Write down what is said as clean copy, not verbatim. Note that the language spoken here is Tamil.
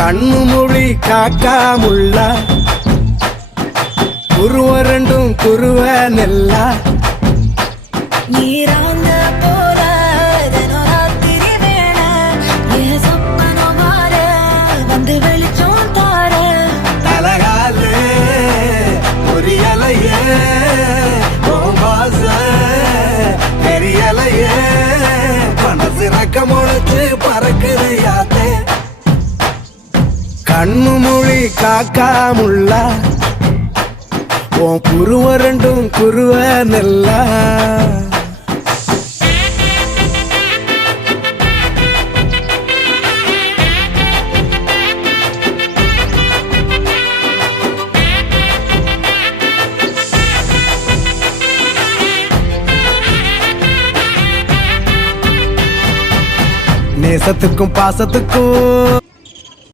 கண்ணு மொழி காக்காமுள்ள குருவ ரெண்டும் குருவ நெல்லா நீராங்க போல தினராத்திரி வேண என் சொப்பனம் மாற வந்து வெளிச்சம் தார தலகாலே புரியலையே பாச தெரியலையே மனசு ரக்க முளைச்சு பறக்குது யாத்தே கண்ணு மொழி காக்காமுள்ள உன் குருவ ரெண்டும் குருவ நெல்லா நேசத்துக்கும் பாசத்துக்கும்